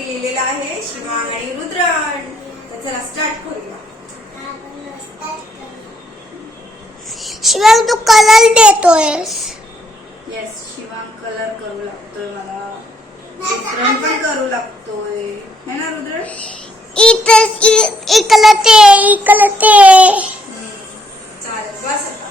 वरती लिहिलेलं आहे शिवांग आणि रुद्रण. तर चला स्टार्ट करूया. शिवांग तू कलर देतोयस. येस, शिवांग कलर करू लागतोय मला. रुद्रण पण करू लागतोय है ना रुद्रण. इकल ते चालेल बस आता.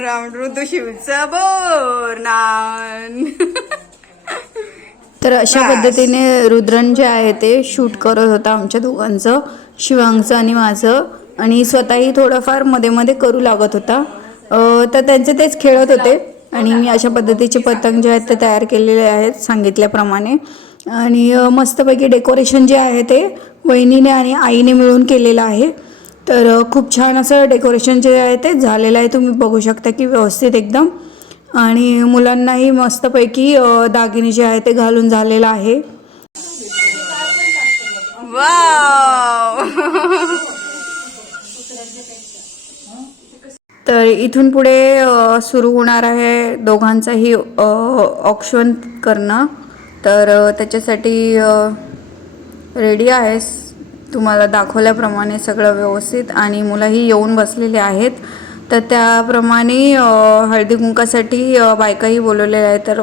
राऊंड ऋतुशिवचं बोरनान. तर अशा पद्धतीने रुद्रन जे आहे ते शूट करत होता आमच्या दोघांचं, शिवांगचं आणि माझं, आणि स्वतःही थोडंफार मध्ये मध्ये करू लागत होता. तर त्यांचे तेच खेळत होते आणि मी अशा पद्धतीचे पतंग जे आहेत ते तयार केलेले आहेत सांगितल्याप्रमाणे. आणि मस्तपैकी डेकोरेशन जे आहे ते वहिनीने आणि आईने मिळून केलेलं आहे. तर खूप छान असं डेकोरेशन जे आहे ते झालेलं आहे. तुम्ही बघू शकता की व्यवस्थित एकदम. आणि मुलांनाही मस्तपैकी दागिने जे आहे ते घालून झालेलं आहे. वाव. तर इथून पुढे सुरू होणार आहे दोघांचाही ऑक्शन करणं. तर त्याच्यासाठी रेडी आहेस तुम्हाला दाखवल्याप्रमाणे सगळं व्यवस्थित. आणि मुलंही येऊन बसलेले आहेत. तर त्याप्रमाणे हळदी कुंकासाठी बायकाही बोलवलेल्या आहेत. तर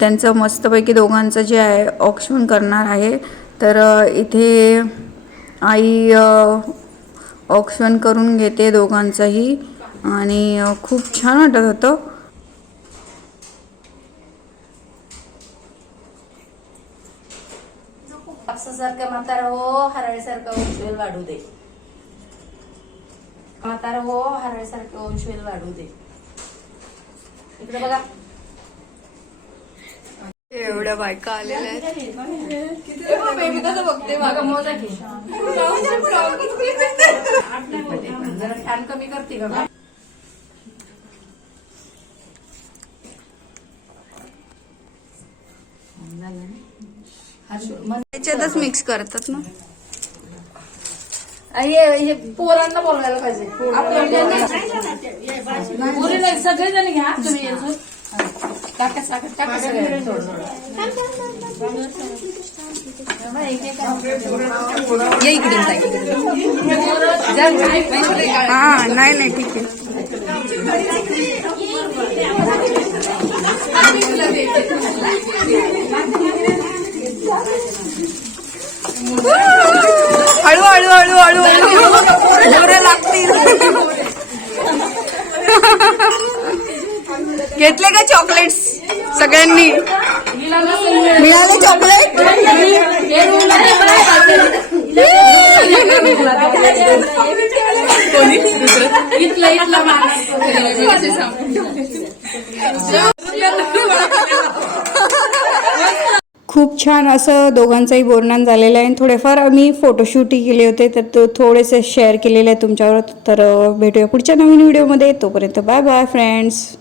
त्यांचं मस्तपैकी दोघांचं जे आहे ऑक्शन करणार आहे. तर इथे आई ऑक्शन करून घेते दोघांचंही आणि खूप छान वाटत होतं. सारखं म्हातारा हो, हरळीसारखं वंशवेल वाढू दे. म्हातारा हो, हरळीसारखं वंशवेल वाढू दे. इकडे बघा. एवढ्या बायका आलेल्या आहेत. बेबी कसं बघते बघा. मोजा की जरा फॅन कमी करते का. त्याच्यातच मिक्स करतात ना. हे पोरांना बोलायला पाहिजे. आपल्या सगळेजण घ्या तुम्ही. टाका साखर टाका सगळ्या. ये इकडून हा. नाही ठीक आहे. हळू हळू हळू हळू हळू लागतील. घेतले का चॉकलेट्स सगळ्यांनी. मिळाले चॉकलेट. खूप छान असं दोघांचंही बोलणं झालेलं आहे. आणि थोडेफार आम्ही फोटोशूटही केले होते. तर तो थोडेसे शेअर केलेले आहे तुमच्यावर. तर भेटूया पुढच्या नवीन व्हिडिओमध्ये. तोपर्यंत बाय बाय फ्रेंड्स.